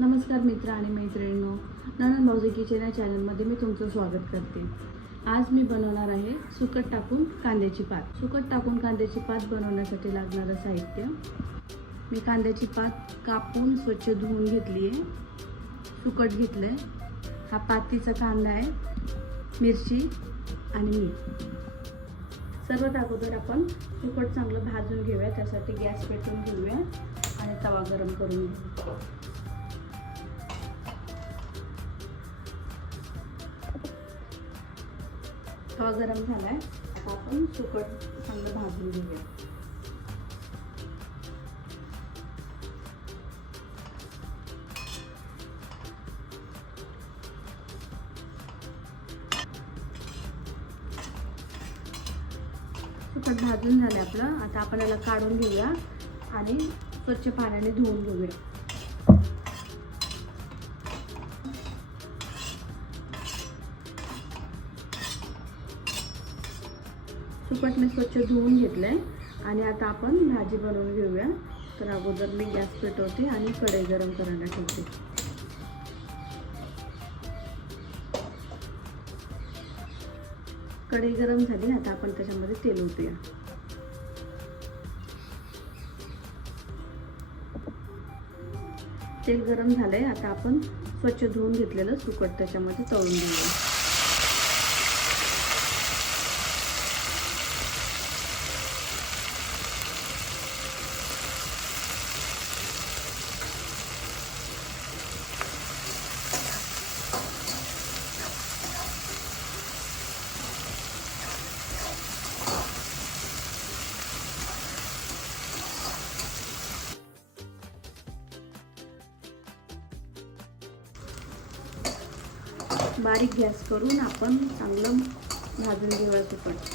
नमस्कार मित्र आणि मैत्रिणींनो ननन भाऊजी किचन या चॅनलमध्ये मी तुमचं स्वागत करते. आज मी बनवणार आहे सुकट टाकून कांद्याची पात. सुकट टाकून कांद्याची पात बनवण्यासाठी लागणारं साहित्य. मी कांद्याची पात कापून स्वच्छ धुवून घेतली आहे. सुकट घेतलं आहे हा पातीचा कांदा आहे मिरची आणि मीठ. सर्वात अगोदर आपण सुकट चांगलं भाजून घेऊया त्यासाठी गॅस पेटवून घेऊया आणि तवा गरम करून घेऊ. तवा गरम झालाय. आता आपण सुकट चांगलं भाजून घेऊया. सुकट भाजून झालं आपलं. आता आपण याला काढून घेऊया आणि स्वच्छ पाण्याने धुवून घेऊया. सुकट मी स्वच्छ धुवून घेतलं आहे आणि आता आपण भाजी बनवून घेऊया. तर अगोदर मी गॅस पेटवते आणि कढई गरम करायला ठेवते. कढई गरम झाली आता आपण त्याच्यामध्ये तेल ओतूया. तेल गरम झालंय आता आपण स्वच्छ धुवून घेतलेलं सुकट त्याच्यामध्ये तळून घेऊया. बारीक गॅस करून आपण चांगलं भाजून घेऊया सुकट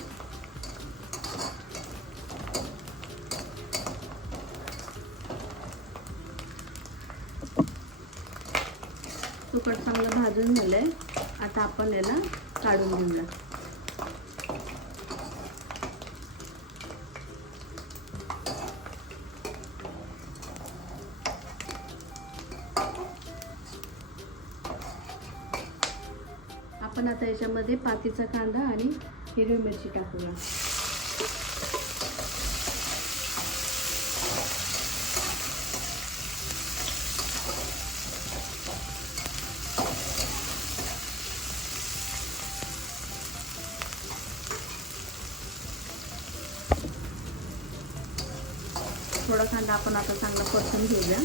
तुकट चांगलं भाजून झालंय. आता आपण याला काढून घेऊया आपण आता याच्यामध्ये पातीचा कांदा आणि हिरवी मिरची टाकूया. थोडा कांदा आपण आता चांगला परतून घेऊया.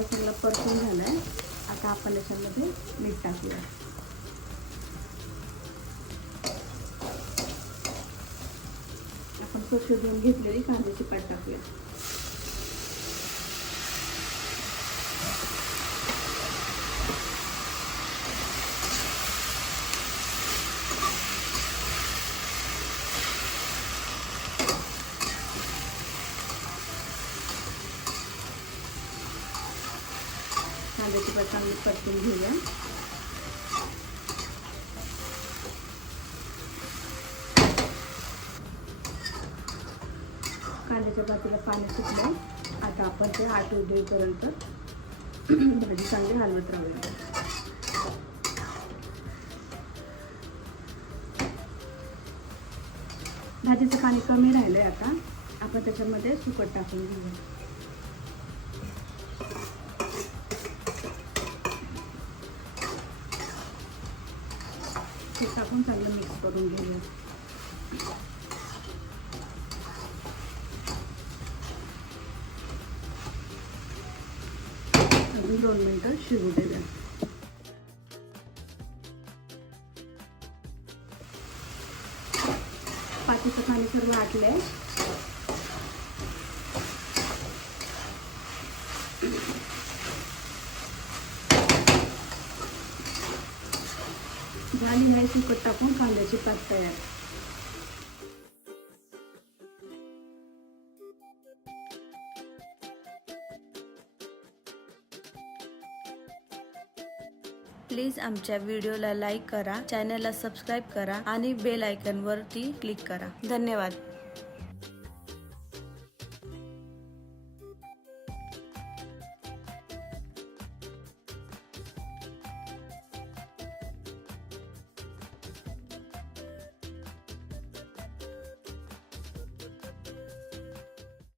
कांदा चांगला परतून झालाय. आता आपण याच्यामध्ये मीठ टाकूया. आपण स्वच्छ धुवून घेतलेली कांद्याची पात टाकूया. कांद्याची पात चांगली परतून घेऊया. कांद्याच्या बाजूला पाणी सुटलंय. आता आपण ते आठ देईपर्यंत भाजी म्हणजे चांगली हलवत राहूया. भाजीचं पाणी कमी राहिलंय आता. आपण त्याच्यामध्ये सुकट टाकून घेऊया. ते टाकून चांगलं मिक्स करून घेऊया. अजून दोन मिनटं शिजू देऊया. पातीचं पाणी सर्व आटलंय झाली नाही सुकट टाकून कांद्याची पात तयार. प्लीज आमच्या व्हिडिओला लाईक करा चॅनलला सबस्क्राईब करा आणि बेल आयकनवरती क्लिक करा. धन्यवाद.